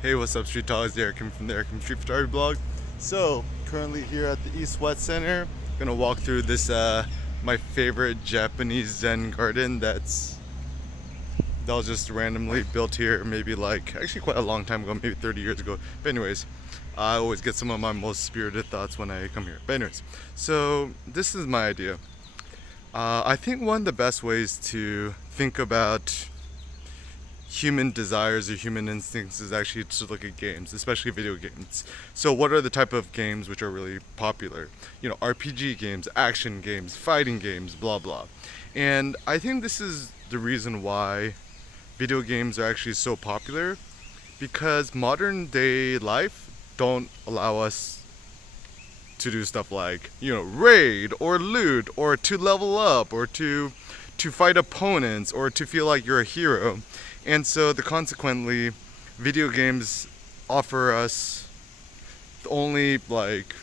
Hey, what's up, Street Talks? Eric from the Eric Street Photography blog. So, currently here at the East West Center, gonna walk through this my favorite Japanese Zen garden that was just randomly built here, maybe like actually quite a long time ago, maybe 30 years ago. But anyways, I always get some of my most spirited thoughts when I come here. But anyways, so this is my idea. I think one of the best ways to think about human desires or human instincts is actually to look at games, especially video games. So what are the type of games which are really popular? You know, RPG games, action games, fighting games, blah blah. And I think this is the reason why video games are actually so popular, because modern day life don't allow us to do stuff like, you know, raid or loot or to level up or to fight opponents or to feel like you're a hero. And so the consequently, video games offer us the only like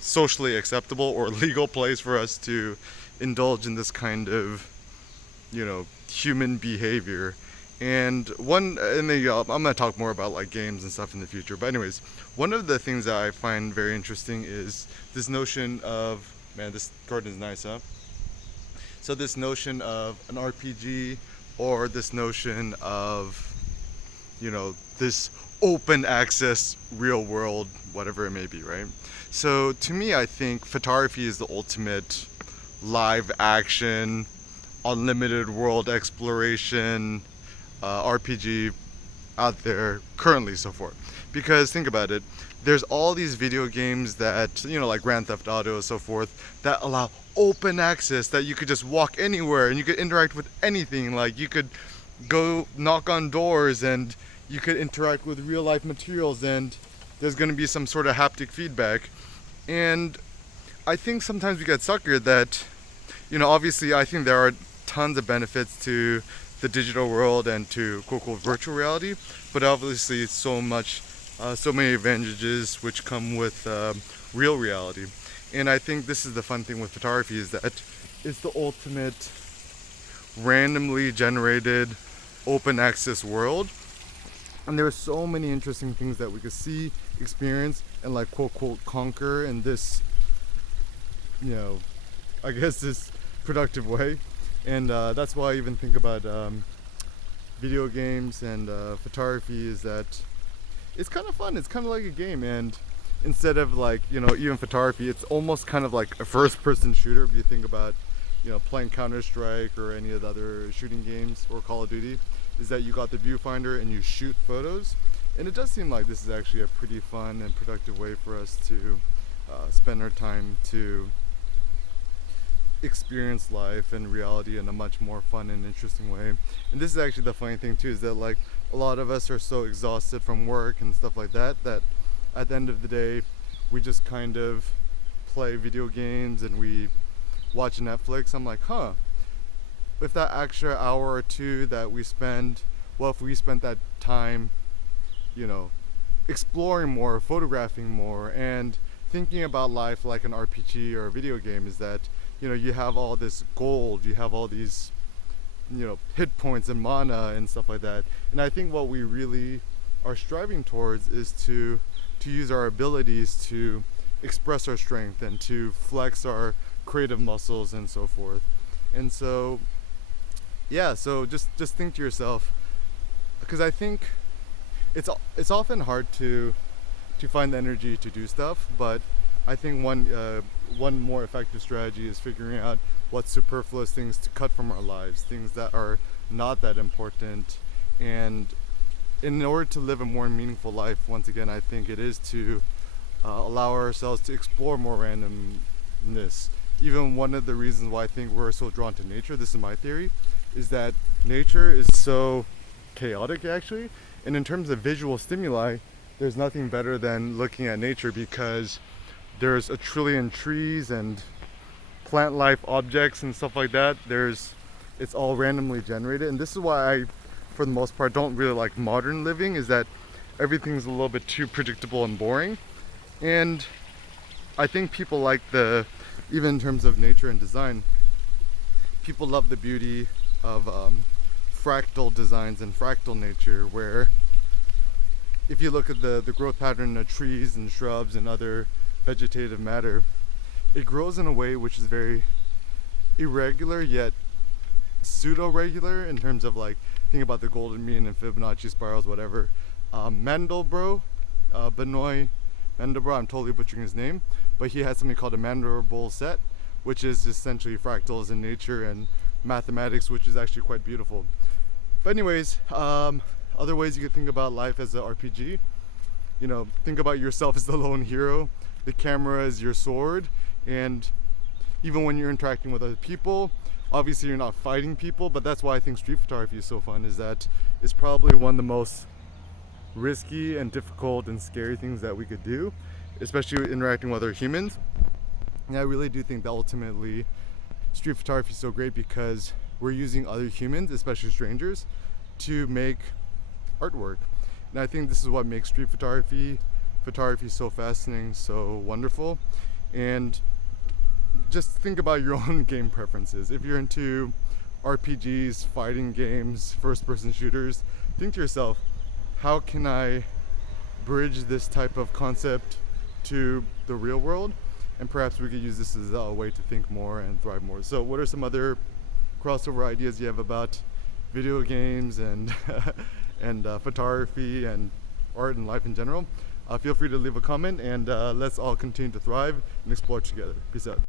socially acceptable or legal place for us to indulge in this kind of, you know, human behavior. I'm gonna talk more about like games and stuff in the future. But anyways, one of the things that I find very interesting is this notion of, man, this garden is nice, huh? So this notion of an RPG, or this notion of, you know, this open access real world, whatever it may be, right? So to me, I think photography is the ultimate live action, unlimited world exploration RPG out there currently so far. Because think about it, there's all these video games that, you know, like Grand Theft Auto and so forth, that allow open access, that you could just walk anywhere and you could interact with anything. Like you could go knock on doors and you could interact with real life materials, and there's going to be some sort of haptic feedback. And I think sometimes we get suckered that, you know, obviously I think there are tons of benefits to the digital world and to quote unquote virtual reality, but obviously so many advantages which come with real reality. And I think this is the fun thing with photography, is that it's the ultimate randomly generated open access world, and there are so many interesting things that we could see, experience, and like quote unquote conquer in this, you know, I guess this productive way. And that's why I even think about video games and photography, is that it's kind of fun. It's kind of like a game, and instead of like, you know, even photography, it's almost kind of like a first-person shooter. If you think about, you know, playing Counter-Strike or any of the other shooting games or Call of Duty, is that you got the viewfinder and you shoot photos. And it does seem like this is actually a pretty fun and productive way for us to spend our time to experience life and reality in a much more fun and interesting way. And this is actually the funny thing too, is that like a lot of us are so exhausted from work and stuff like that, that at the end of the day we just kind of play video games and we watch Netflix. I'm like, if that extra hour or two that we spend, well, if we spent that time, you know, exploring more, photographing more, and thinking about life like an RPG or a video game, is that, you know, you have all this gold, you have all these, you know, hit points and mana and stuff like that. And I think what we really are striving towards is to use our abilities to express our strength and to flex our creative muscles and so forth. And so yeah, so just think to yourself, because I think it's often hard to find the energy to do stuff, but I think one more effective strategy is figuring out what superfluous things to cut from our lives, things that are not that important. And in order to live a more meaningful life, once again, I think it is to allow ourselves to explore more randomness. Even one of the reasons why I think we're so drawn to nature, this is my theory, is that nature is so chaotic actually. And in terms of visual stimuli, there's nothing better than looking at nature, because there's a trillion trees and plant life objects and stuff like that. It's all randomly generated. And this is why I, for the most part, don't really like modern living, is that everything's a little bit too predictable and boring. And I think people like even in terms of nature and design, people love the beauty of fractal designs and fractal nature, where if you look at the growth pattern of trees and shrubs and other vegetative matter, it grows in a way which is very irregular yet pseudo-regular in terms of like, think about the golden mean and Fibonacci spirals, whatever. Mandelbrot, Benoit Mandelbrot, I'm totally butchering his name, but he has something called a Mandelbrot set, which is essentially fractals in nature and mathematics, which is actually quite beautiful. But anyways, other ways you could think about life as an RPG. You know, think about yourself as the lone hero, the camera is your sword, and even when you're interacting with other people, obviously you're not fighting people, but that's why I think street photography is so fun, is that it's probably one of the most risky and difficult and scary things that we could do, especially interacting with other humans. And I really do think that ultimately street photography is so great because we're using other humans, especially strangers, to make artwork. And I think this is what makes street photography so fascinating, so wonderful. And just think about your own game preferences. If you're into RPGs, fighting games, first-person shooters, think to yourself, how can I bridge this type of concept to the real world? And perhaps we could use this as a way to think more and thrive more. So what are some other crossover ideas you have about video games and and photography and art and life in general? Feel free to leave a comment, and let's all continue to thrive and explore together. Peace out.